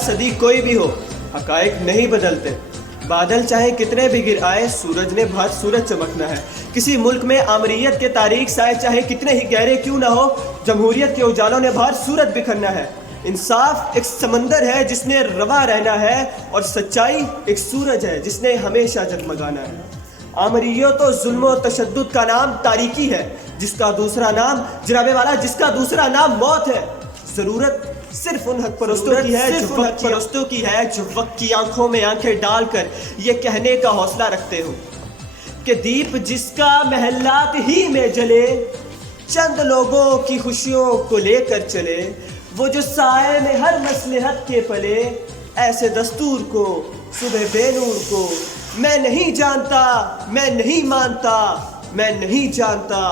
صدی کوئی بھی ہو، حقائق نہیں بدلتے۔ بادل چاہے کتنے بھی گر آئے، سورج نے بھر سورج چمکنا ہے۔ کسی ملک میں آمریت کے تاریخ سائے چاہے کتنے ہی گہرے کیوں نہ ہو، جمہوریت کے اجالوں نے بھر سورج بکھرنا ہے۔ انصاف ایک سمندر ہے جس نے رواں رہنا ہے، اور سچائی ایک سورج ہے جس نے ہمیشہ جگمگانا ہے۔ آمریت و ظلم و تشدد کا نام تاریکی ہے، جس کا دوسرا نام جناب والا جس کا دوسرا نام موت ہے۔ ضرورت صرف ان حق پرستوں کی ہے جو وقت کی آنکھوں میں آنکھیں ڈال کر یہ کہنے کا حوصلہ رکھتے ہو کہ دیپ جس کا محلات ہی میں جلے، چند لوگوں کی خوشیوں کو لے کر چلے، وہ جو سائے میں ہر مصلحت کے پلے، ایسے دستور کو صبح بے نور کو میں نہیں جانتا، میں نہیں مانتا، میں نہیں جانتا،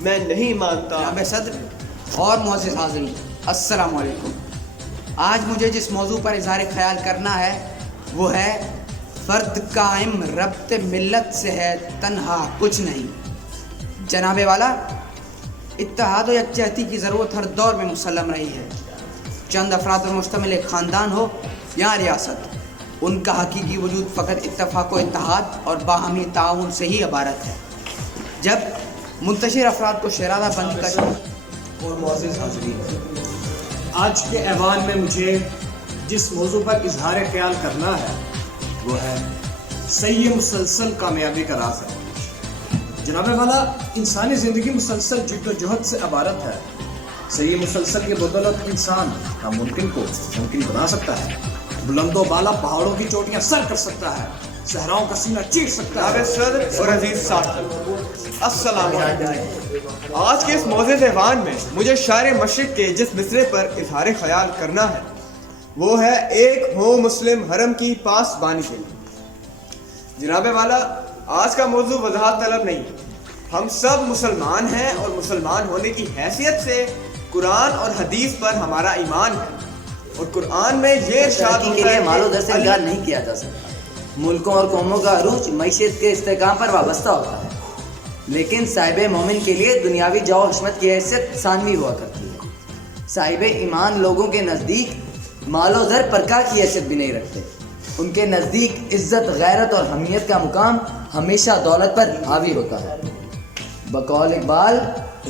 میں نہیں مانتا۔ جناب صدر اور معزز حاضرین، السلام علیکم۔ آج مجھے جس موضوع پر اظہار خیال کرنا ہے وہ ہے فرد قائم ربط ملت سے ہے تنہا کچھ نہیں۔ جناب والا، اتحاد و یکجہتی کی ضرورت ہر دور میں مسلم رہی ہے، چند افراد پر مشتمل ایک خاندان ہو یا ریاست، ان کا حقیقی وجود فقط اتفاق و اتحاد اور باہمی تعاون سے ہی عبارت ہے۔ جب منتشر افراد کو شرارہ بند کر اور معزز حاضرین، آج کے ایوان میں مجھے جس موضوع پر اظہار خیال کرنا ہے وہ ہے صحیح مسلسل کامیابی کا راز ہے۔ جناب والا، انسانی زندگی مسلسل جد و جہد سے عبارت ہے۔ صحیح مسلسل کی بدولت انسان ناممکن کو ممکن بنا سکتا ہے، بلند و بالا پہاڑوں کی چوٹیاں سر کر سکتا ہے، صحراؤں کا سینہ چیر سکتا ہے۔ صدر اور عزیز ساتھی، السلام علیکم۔ آج کے اس موضوع ایوان میں مجھے شاعر مشرق کے جس مصرے پر اظہار خیال کرنا ہے وہ ہے ایک ہو مسلم حرم کی پاس بانی کے لیے۔ جناب والا، آج کا موضوع وضاحت طلب نہیں، ہم سب مسلمان ہیں اور مسلمان ہونے کی حیثیت سے قرآن اور حدیث پر ہمارا ایمان ہے، اور قرآن میں یہ ارشاد ہوتا ہے مال و در سے انکار نہیں کیا جا سکتا۔ ملکوں اور قوموں کا عروج معیشت کے استحکام پر وابستہ ہوتا ہے، لیکن صاحب مومن کے لیے دنیاوی جاؤ حشمت کی حیثیت ثانوی ہوا کرتی ہے۔ صاحب ایمان لوگوں کے نزدیک مال و زر پرکار کی حیثیت بھی نہیں رکھتے، ان کے نزدیک عزت، غیرت اور حمیت کا مقام ہمیشہ دولت پر حاوی ہوتا ہے۔ بقول اقبال،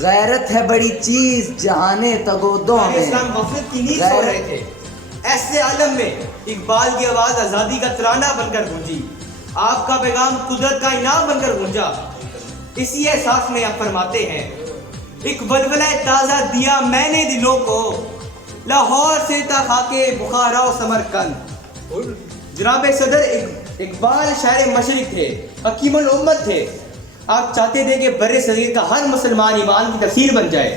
غیرت ہے بڑی چیز جہانے تگودوں میں۔ اسلام غفلت کی نیند سو رہے تھے، ایسے عالم میں اقبال کی آواز آزادی کا ترانہ بن کر گونجی، آپ کا پیغام قدرت کا انعام بن کر گونجا۔ اسی احساس میں آپ فرماتے ہیں، ایک ولولہ تازہ دیا میں نے دلوں کو، لاہور سے تا خاکے بخارا و سمرقند۔ جناب صدر، اقبال شاعر مشرق تھے، حکیم الامت تھے۔ آپ چاہتے تھے کہ بر صغیر کا ہر مسلمان ایمان کی تفسیر بن جائے۔